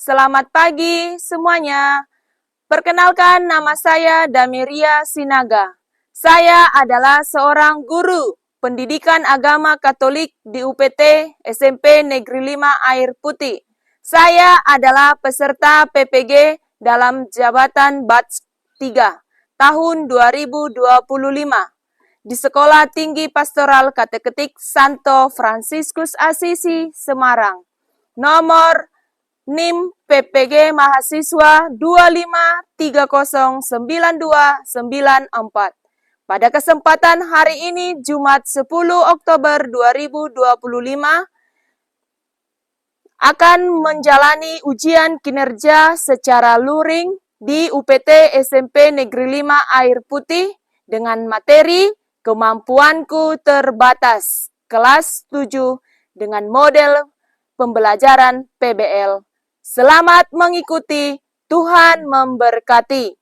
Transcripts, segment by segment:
Selamat pagi semuanya. Perkenalkan, nama saya Damiria Sinaga. Saya adalah seorang guru pendidikan agama Katolik di UPT SMP Negeri 5 Air Putih. Saya adalah peserta PPG dalam jabatan Batch 3 tahun 2025 di Sekolah Tinggi Pastoral Kateketik Santo Fransiskus Asisi, Semarang. Nomor NIM PPG Mahasiswa 25309294. Pada kesempatan hari ini, Jumat 10 Oktober 2025, akan menjalani ujian kinerja secara luring di UPT SMP Negeri 5 Air Putih dengan materi Kemampuanku Terbatas, kelas 7 dengan model pembelajaran PBL. Selamat mengikuti, Tuhan memberkati.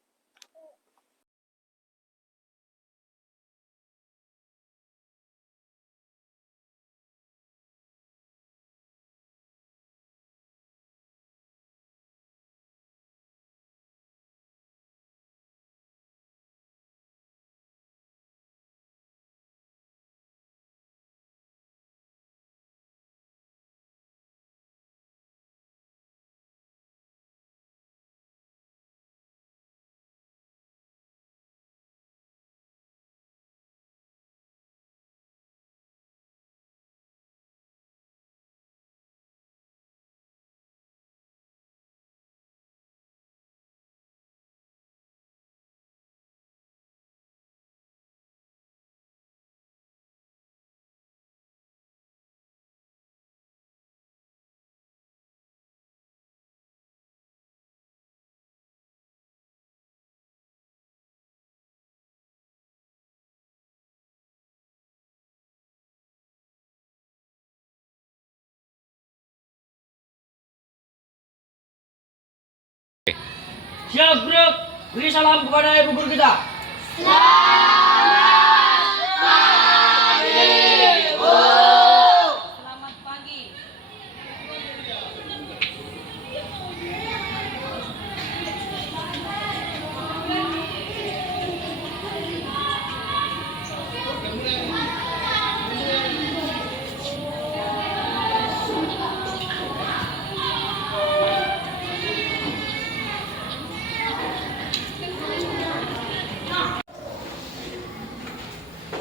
Siap, Bro. Beri salam kepada ibu guru kita. Selamat pagi.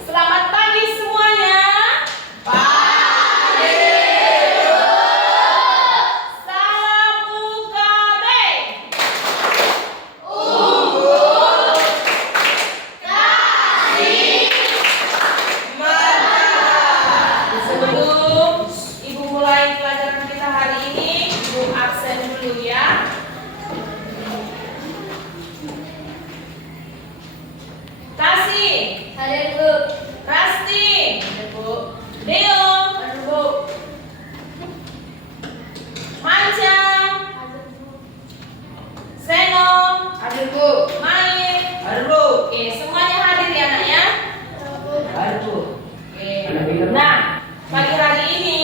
Selamat pagi semuanya. Salam UKB. Sebelum Ibu mulai pelajaran kita hari ini, Ibu absen dulu ya. Kasih. Hadir, Bu. Rasti. Deo. Manca. Seno. Hadir, Bu. Main. Hadir, Bu. Oke, semuanya hadir ya nak ya. Hadir, Bu. Oke. Nah, pagi hari ini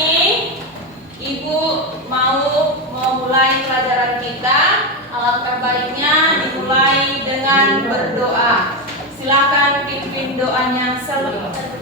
Ibu mau memulai pelajaran kita. Alangkah baiknya dimulai dengan berdoa. Silakan pimpin doanya selesai.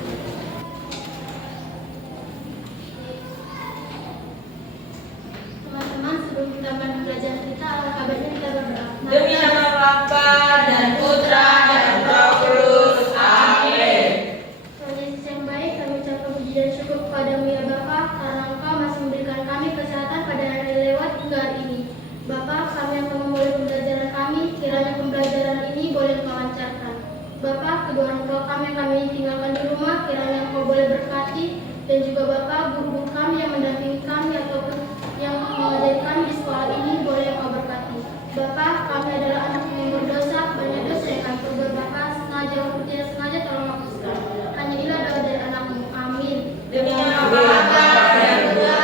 Teman-teman, sebelum kita mulai pelajaran kita, alangkah baiknya kita berdoa. Demi nama Bapa dan Putra dan Roh Kudus. Amin. Tuhan Yesus yang baik, kami ucapkan puji dan syukur kepadamu ya Bapa, karena Engkau masih memberikan kami kesehatan pada hari lewat hingga hari ini. Bapa, kami akan memulai pembelajaran kami, kiranya pembelajaran ini boleh Engkau lancarkan. Bapa, kedua orang tua kami yang kami tinggalkan di rumah, kiranya Engkau boleh berkati, dan juga Bapa, guru-guru kami yang mendampingi kami ataupun yang mengajari kami di sekolah ini, boleh Engkau berkati. Bapa, kami adalah anak yang berdosa, banyak dosa yang kami perbuat Bapa, sengaja maupun tidak sengaja, tolong hapuskan. Hanya inilah doa dari anakmu. Amin. Demi nama Bapa dan Putra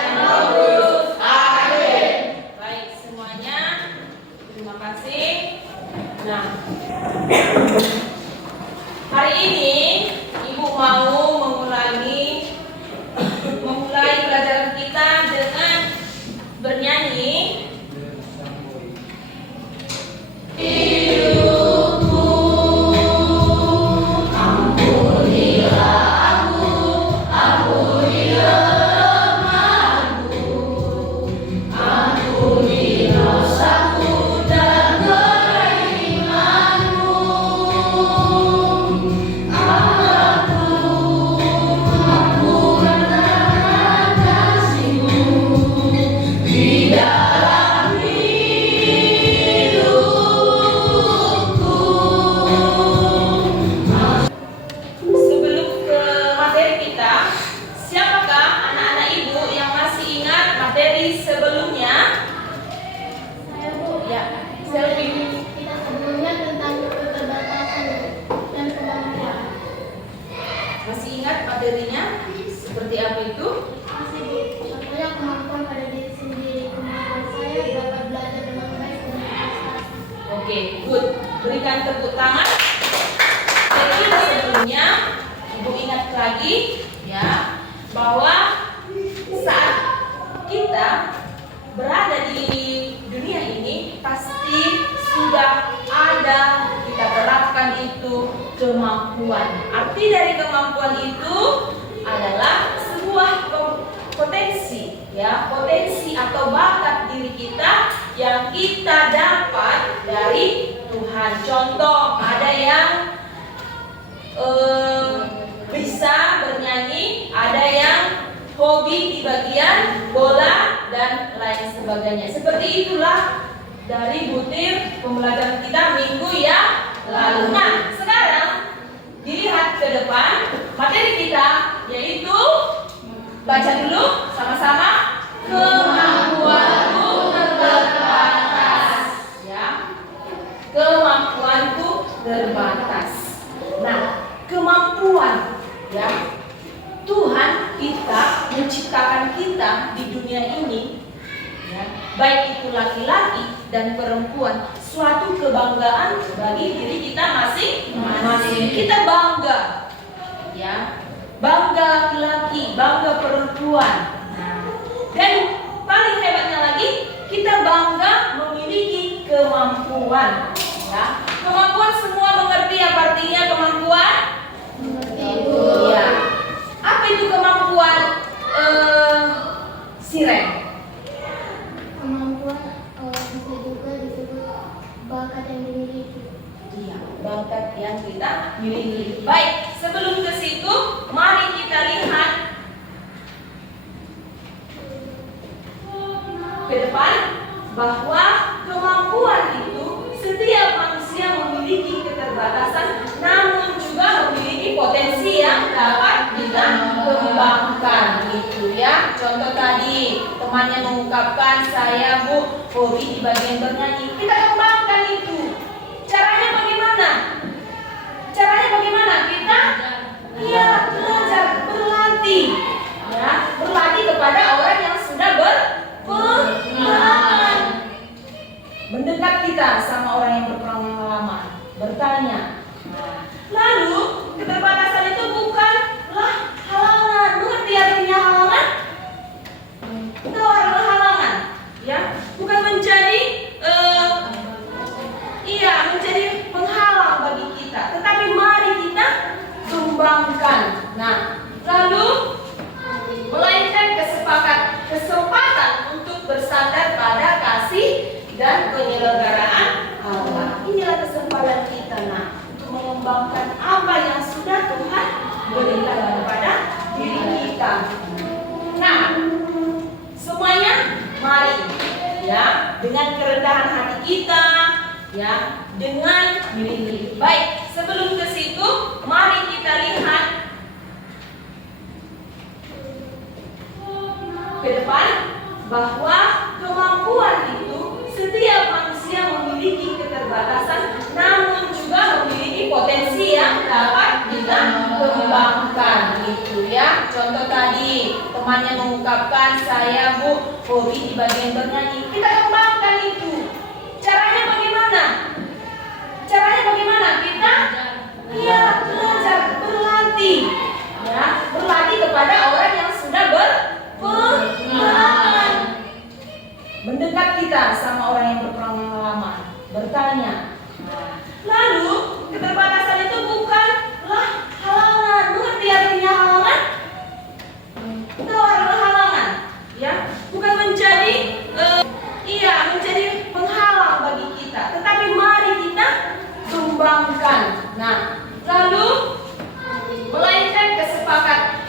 dan Roh Kudus. Amin. Baik semuanya, terima kasih. Nah, hari ini Ibu mau memulai pelajaran kita dengan bernyanyi lihat materinya seperti apa itu? Masih Bu. Contohnya kemampuan pada diri sendiri, kemampuan saya dapat belajar dengan baik dan berprestasi. Oke, good. Berikan tepuk tangan. Jadi sebelumnya Ibu ingat lagi ya bahwa saat kita berada di dunia ini pasti sudah ada kita terapkan itu kemampuan. Arti dari kemampuan itu adalah sebuah potensi ya, potensi atau bakat diri kita yang kita dapat dari Tuhan. Contoh, ada yang bisa bernyanyi, ada yang hobi di bagian bola dan lain sebagainya. Seperti itulah dari butir pembelajaran kita minggu yang lalu. Nah, sekarang dilihat ke depan materi kita, yaitu baca dulu sama-sama. Kemampuanku terbatas ya. Kemampuanku terbatas. Nah, kemampuan ya, Tuhan kita menciptakan kita di dunia ini ya, baik itu laki-laki dan perempuan, suatu kebanggaan bagi diri kita masing-masing. Kita bangga ya, bangga laki-laki, bangga perempuan. Nah, dan paling hebatnya lagi, kita bangga memiliki kemampuan ya. Kemampuan semua mengerti apa artinya kemampuan? Iya. Apa itu kemampuan Siren? Kemampuan bisa juga disebut bakat yang dimiliki. Iya, bakat yang kita miliki. Baik, sebelum ke situ, mari kita lihat ke depan bahwa kemampuan itu setiap manusia memiliki keterbatasan, namun juga memiliki potensi yang dapat kita kembangkan gitu ya. Contoh tadi temannya mengungkapkan, saya Bu hobi di bagian bernyanyi. Kita kembangkan itu. Caranya bagaimana? Caranya bagaimana? Kita ya belajar, berlatih ya, berlatih kepada orang yang sudah berpengalaman. Mendekat kita sama orang yang berpengalaman, bertanya. Nah, lalu keterbatasan itu bukanlah halangan. Mengerti artinya halangan? Itu adalah halangan, ya, bukan menjadi menjadi penghalang bagi kita. Tetapi mari kita kembangkan. Nah, lalu melainkan kesempatan untuk bersandar pada kasih dan penyelenggaraan Allah. Inilah kesempatan kita untuk mengembangkan apa yang sudah Tuhan berikan kepada diri kita. Nah, semuanya mari ya, dengan kerendahan hati kita ya, dengan diri. Baik, sebelum ke situ mari kita lihat ke depan bahwa kemampuan itu setiap manusia memiliki keterbatasan, namun juga memiliki potensi yang dapat kita kembangkan gitu ya. Contoh tadi temannya mengungkapkan, saya Bu hobi di bagian bernyanyi. Kita kembangkan itu. Caranya bagaimana? Caranya bagaimana? Kita ya belajar, berlatih ya, berlatih kepada orang yang sudah berpengalaman. Mendekat kita sama orang yang berpengalaman, bertanya. Nah, lalu keterbatasan itu bukanlah halangan. Mengerti artinya halangan? Itu adalah halangan, ya, bukan menjadi menjadi penghalang bagi kita. Tetapi mari kita kembangkan. Nah, lalu melainkan kesempatan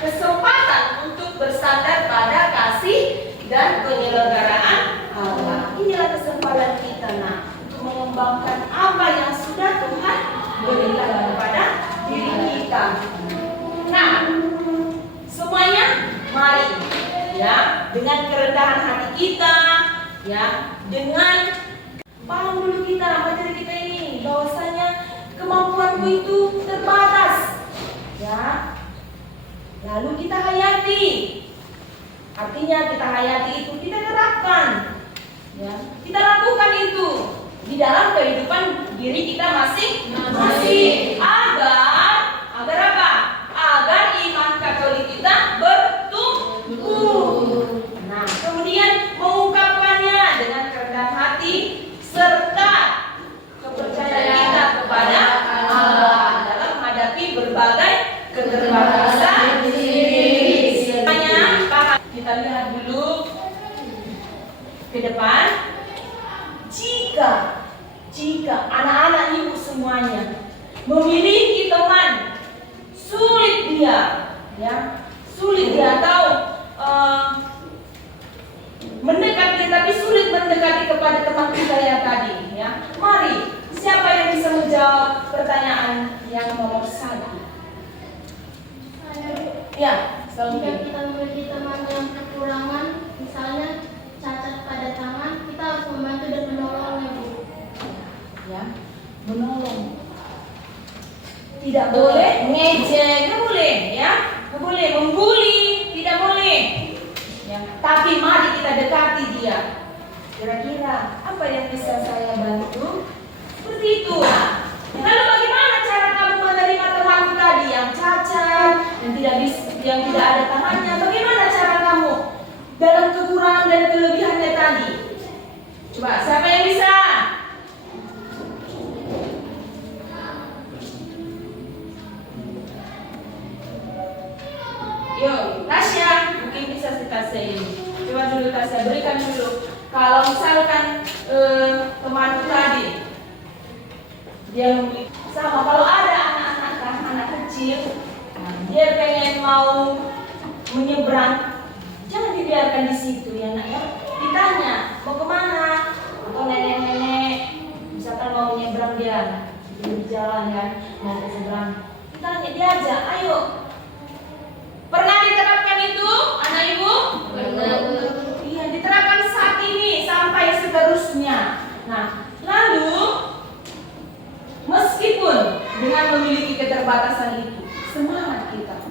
untuk bersandar pada kasih dan penyelenggaraan Allah. Inilah kesempatan kita untuk mengembangkan apa yang sudah Tuhan berikan kepada diri kita. Nah, semuanya mari ya, dengan kerendahan hati kita ya, dengan paham dulu kita materi kita ini bahwasanya kemampuanku itu terbatas ya. lalu kita hayati. Artinya kita hayati itu kita terapkan, ya. Kita lakukan itu di dalam kehidupan diri kita masing-masing agar apa? Agar iman Katolik kita bertumbuh. Nah, kemudian mengungkapkannya dengan kerendahan hati serta kepercayaan kita kepada Allah dalam menghadapi berbagai keterbatasan diri. Kita lihat dulu ke depan. Jika anak-anak ibu semuanya memiliki teman sulit dia atau mendekati tapi sulit mendekati kepada teman kita yang tadi, ya. Mari, siapa yang bisa menjawab pertanyaan yang nomor 1? Ya, Jika kita memiliki teman yang kekurangan, misalnya cacat pada tangan, kita harus membantu dan menolongnya, Bu. Ya, menolong. Tidak boleh ngejek, nggak boleh, ya. Nggak boleh membuli, tidak boleh. Ya, tapi mari kita dekati dia. Kira-kira apa yang bisa saya bantu? Seperti itu. Lalu bagaimana cara kamu menerima temanmu tadi yang cacat, yang tidak ada tangannya? Bagaimana cara kamu dalam kekurangan dan kelebihannya tadi? Coba, siapa yang bisa? Yo, Tasya, mungkin bisa si Tasya ini. Coba dulu Tasya, berikan dulu. Kalau misalkan temanku tadi dia memiliki sama, kalau ada anak kecil, dia pengen mau menyeberang, jangan dibiarkan di situ, ya nak, ya. Ditanya mau kemana, atau nenek-nenek misalkan mau menyeberang dia di jalan, ya, mau menyeberang, ditanya, diajak, ayo. Pernah diterapkan itu, anak ibu? Pernah. Iya, diterapkan saat ini sampai seterusnya. Nah, lalu meskipun dengan memiliki keterbatasan itu, semangat kita,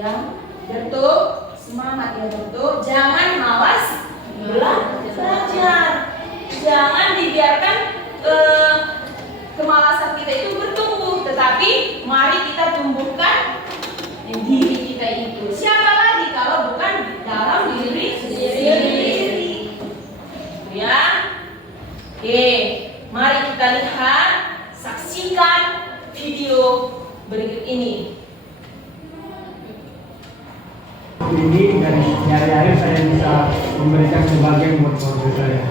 ya, betul, semangat ya, betul. Jangan malas belajar. Jangan dibiarkan kemalasan kita itu bertumbuh, tetapi mari kita tumbuhkan diri kita itu. Siapa lagi kalau bukan dalam diri sendiri, ya. Oke, mari kita lihat, saksikan video berikut ini. Ini dari hari-hari saya bisa memberikan sebagian buat keluarga saya.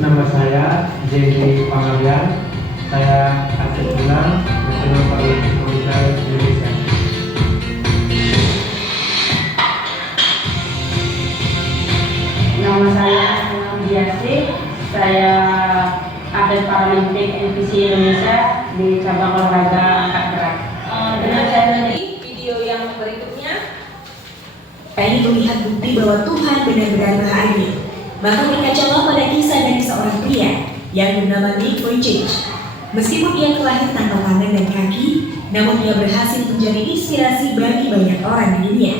Nama saya Jenny Pangalian. Saya atlet renang nasional Paralympic Indonesia. Nama saya Biasi. Saya atlet Paralimpik NPC Indonesia di cabang olahraga angkat berat. Dengarkan tadi video yang berikutnya. Ini melihat bukti bahwa Tuhan benar-benar Maha Adil. Maka berkacalah pada kisah dari seorang pria yang bernama Nick Vujicic. Meskipun ia terlahir tanpa tangan dan kaki, namun ia berhasil menjadi inspirasi bagi banyak orang di dunia.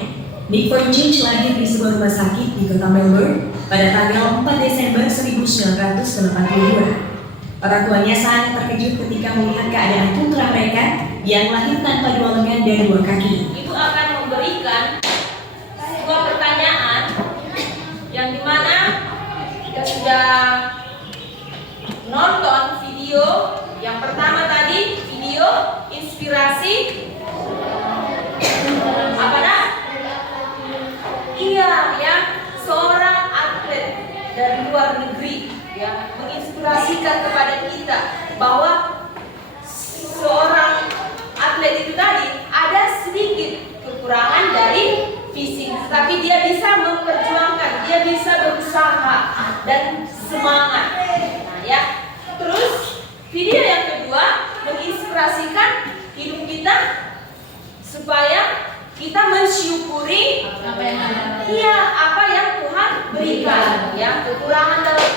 Nick Vujicic lahir di sebuah rumah sakit di kota Melbourne pada tanggal 4 Desember 1982. Orang tuanya sangat terkejut ketika melihat keadaan putra mereka yang lahir tanpa dua lengan dan dua kaki. Ibu akan memberikan sebuah pertanyaan yang dimana kita sudah nonton video yang pertama tadi, video inspirasi apa dah? Iya, ya, seorang atlet dari luar negeri, ya, menginspirasikan kepada kita bahwa seorang atlet itu tadi ada sedikit kekurangan dari fisik, tapi dia bisa memperjuangkan, dia bisa berusaha dan semangat. Nah, ya. Terus video yang kedua menginspirasikan hidup kita supaya kita mensyukuri apa yang ada. Iya, apa yang Tuhan berikan, ya, kekurangan dalam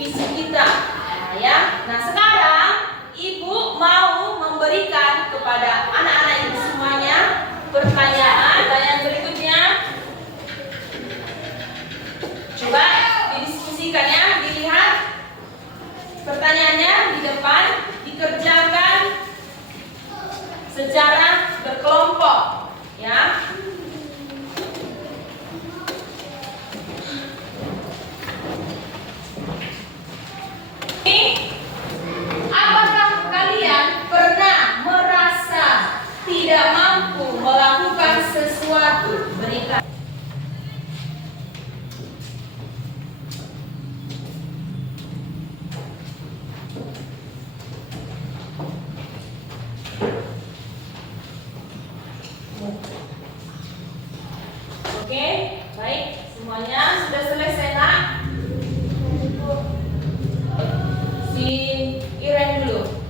fisik kita. Nah, ya. Nah, sekarang Ibu mau memberikan kepada anak-anak ibu semuanya pertanyaan secara berkelompok, ya. Apakah kalian pernah merasa tidak mampu melakukan sesuatu? Berikan. Oke, baik, semuanya sudah selesai, nak? Si Iren dulu.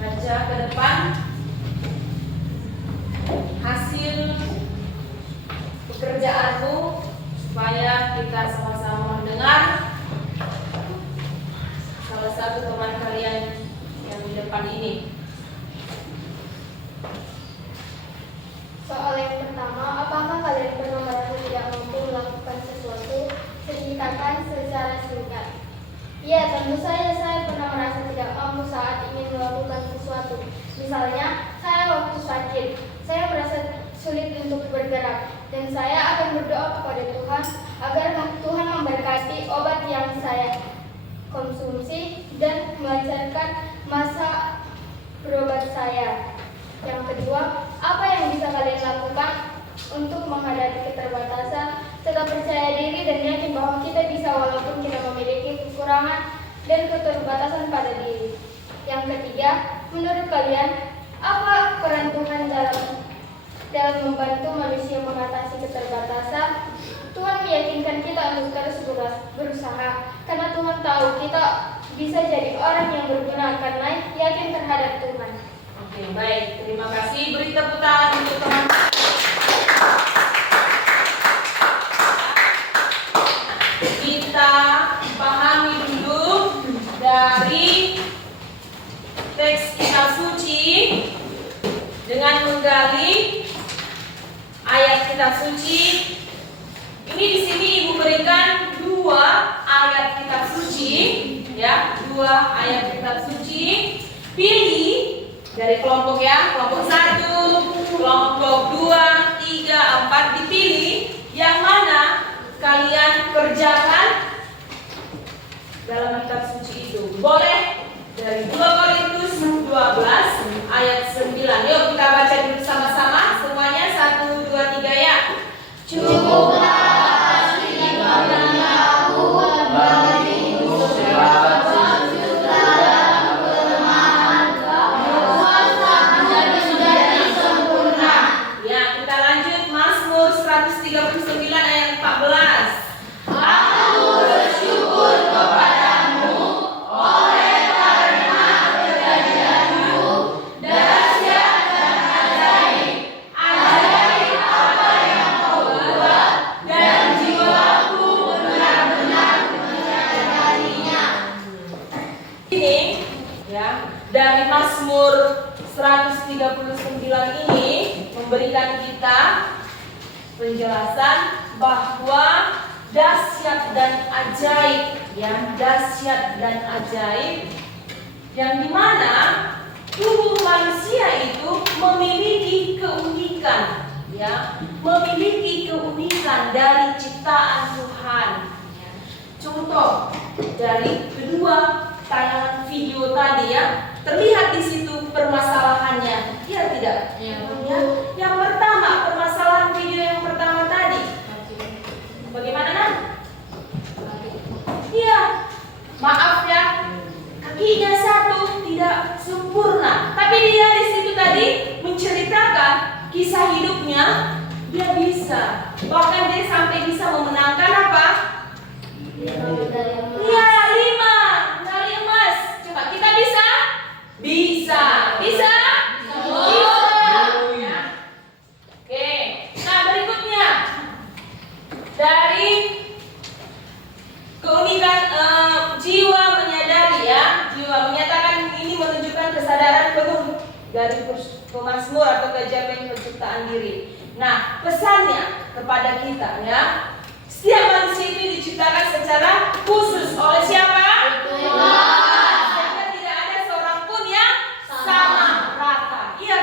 Baca ke depan hasil pekerjaanmu supaya kita sama-sama mendengar salah satu teman kalian yang di depan ini. Soal yang pertama, apakah kalian pernah merasa tidak mampu melakukan sesuatu? Ceritakan secara singkat. Ya, tentu saja saya pernah merasa tidak mampu saat ingin melakukan sesuatu. Misalnya, saya waktu sakit, saya merasa sulit untuk bergerak, dan saya akan berdoa kepada Tuhan agar Tuhan memberkati obat yang saya konsumsi dan melancarkan masa berobat saya. Yang kedua, apa yang bisa kalian lakukan untuk menghadapi keterbatasan? Tetap percaya diri dan yakin bahwa kita bisa walaupun kita memiliki kekurangan dan keterbatasan pada diri. Yang ketiga, menurut kalian, apa peran Tuhan dalam membantu manusia mengatasi keterbatasan? Tuhan meyakinkan kita untuk terus berusaha, karena Tuhan tahu kita bisa jadi orang yang berguna karena yakin terhadap Tuhan. Oke, baik. Terima kasih. Beri tepuk tangan untuk teman-teman. Kita pahami dulu dari teks kitab suci dengan menggali ayat kitab suci. Ini di sini Ibu berikan 2 ayat kitab suci, ya, 2 ayat kitab suci. Pilih dari kelompok, ya, kelompok 1, kelompok 2, 3, 4 dipilih yang mana kalian kerjakan dalam kitab suci itu. Boleh dari 2 Korintus 12 ayat 9. Yuk kita baca dulu sama-sama semuanya 1, 2, 3 ya. Cukuplah kasih karunia-Mu bagiku sebab ayat 14. Aku bersyukur kepadamu oleh karena kejadianmu dahsyat dan ajaib. Ajaib apa yang kau buat dan jiwaku benar-benar menyadarinya. Ini, ya, dari Mazmur 139 ini memberikan kita penjelasan bahwa dahsyat dan ajaib, ya, dahsyat dan ajaib, yang dimana tubuh manusia itu memiliki keunikan, ya, memiliki keunikan dari ciptaan Tuhan. Contoh dari kedua tayangan video tadi, ya, terlihat di situ permasalahannya, ya tidak? Ya. Yang pertama, permasalahan video yang pertama tadi, bagaimana, Nan? Iya, maaf ya, kakinya satu tidak sempurna, tapi dia di situ tadi menceritakan kisah hidupnya, dia bisa, bahkan dia sampai bisa memenangkan apa? Iya, 5 medali emas. Coba kita bisa? Bisa. Bisa? Oke. Nah, berikutnya dari keunikan jiwa menyadari, ya, jiwa menyatakan ini menunjukkan kesadaran penuh dari pemazmur atau keajaiban penciptaan diri. Nah, pesannya kepada kita, ya, setiap manusia itu diciptakan secara khusus oleh siapa? Tuhan. Sehingga tidak ada seorang pun yang sama rata. Iya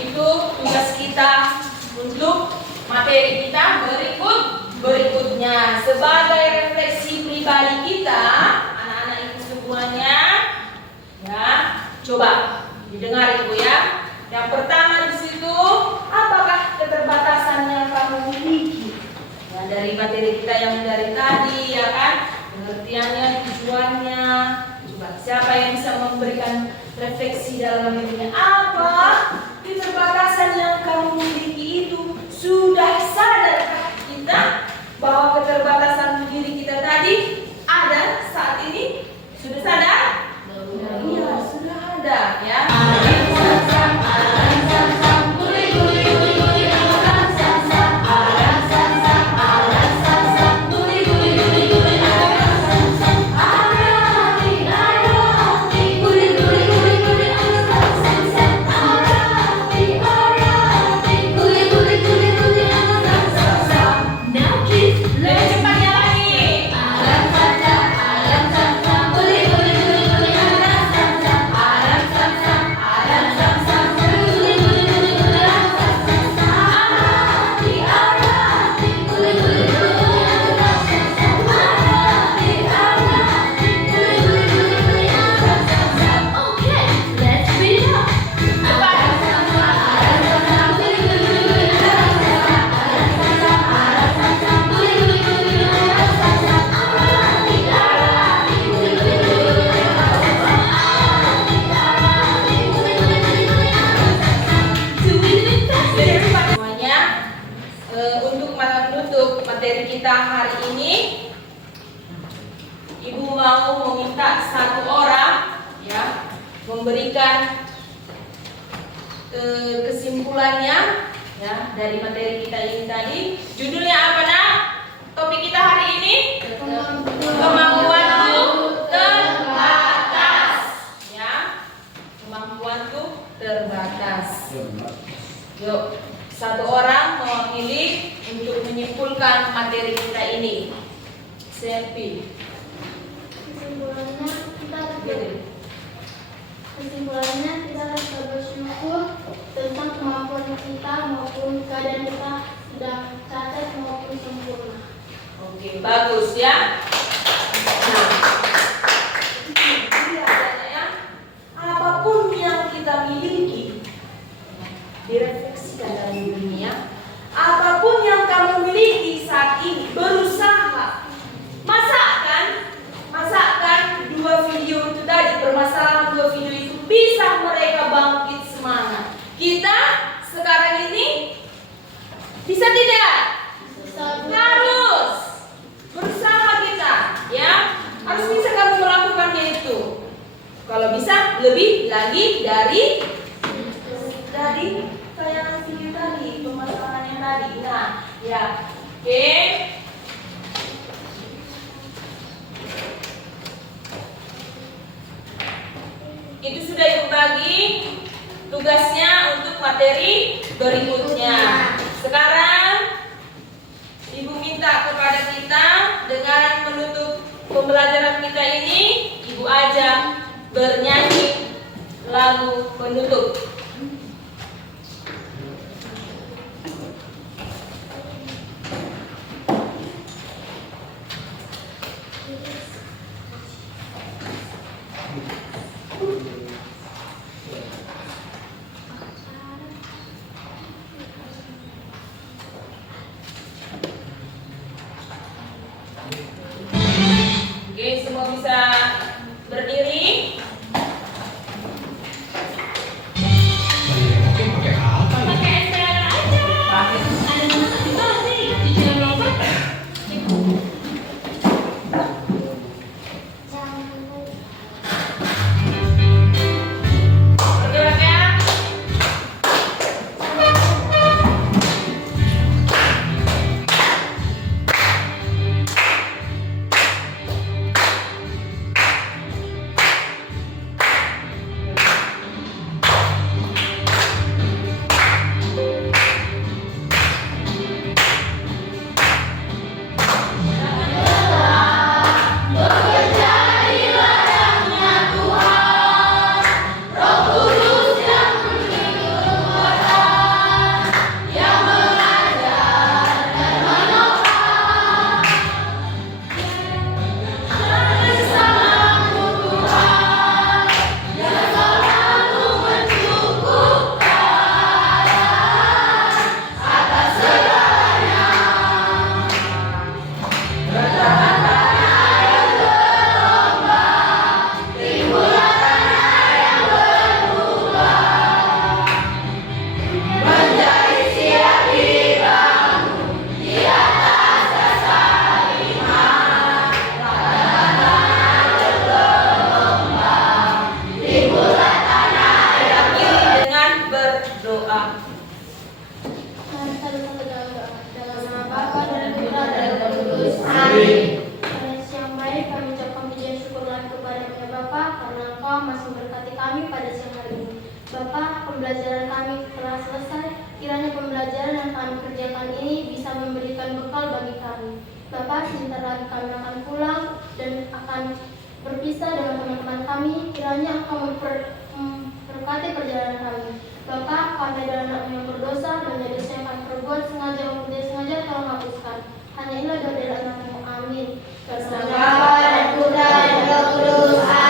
Itu tugas kita untuk materi kita berikutnya. Sebagai refleksi pribadi kita, anak-anak ibu semuanya, ya, coba didengar ibu ya. Yang pertama di situ, apakah keterbatasan yang kamu miliki? Ya, dari materi kita yang dari tadi, ya kan, pengertiannya, tujuannya. Coba siapa yang bisa memberikan refleksi dalam dirinya? Apa keterbatasan yang kamu miliki itu? Sudah sadarkah kita bahwa keterbatasan diri kita tadi ada saat ini? Sudah sadar? Iya, sudah ada ya. Untuk materi kita hari ini, Ibu mau meminta satu orang ya memberikan kesimpulannya ya dari materi kita ini tadi. Judulnya apa nak? Topik kita hari ini kemampuanku terbatas ya. Kemampuanku terbatas. Yuk, satu orang mewakili untuk menyimpulkan materi kita ini. Selfie. Kesimpulannya kita harus bersyukur tentang kemampuan kita maupun keadaan kita sedang cacat maupun sempurna. Oke, bagus ya. Nah, ya, apapun yang kita miliki, direfleksikan dalam dunia. Apapun yang kamu miliki saat ini, berusaha. Masakan dua video itu tadi, permasalahan dua video itu bisa mereka bangkit semangat. Kita sekarang ini bisa tidak? Harus berusaha kita, ya. Harus bisa kamu melakukannya itu. Kalau bisa lebih lagi dari tayangan video tadi, permasalahannya tadi. Nah, ya, oke. Itu sudah Ibu bagi tugasnya untuk materi berikutnya. Sekarang Ibu minta kepada kita dengan menutup pembelajaran kita ini, Ibu ajak bernyanyi lagu penutup. Oke, semua bisa berdiri. Pada siang baik, kami ucapkan puji dan syukur lagi kepada-Mu ya Bapa, karena Engkau masih memberkati kami pada siang hari ini. Bapa, pembelajaran kami telah selesai. Kiranya pembelajaran yang kami kerjakan ini bisa memberikan bekal bagi kami. Bapa, sebentar lagi kami akan pulang dan akan berpisah dengan teman-teman kami. Kiranya Engkau memberkati perjalanan kami. Bapa, kami adalah anak yang berdosa dan dari dosa yang kami perbuat sengaja maupun tidak sengaja, tolong hapuskan. Hanya inilah doa dari anakmu. Amin. Bapa dan Putra dan Roh Kudus.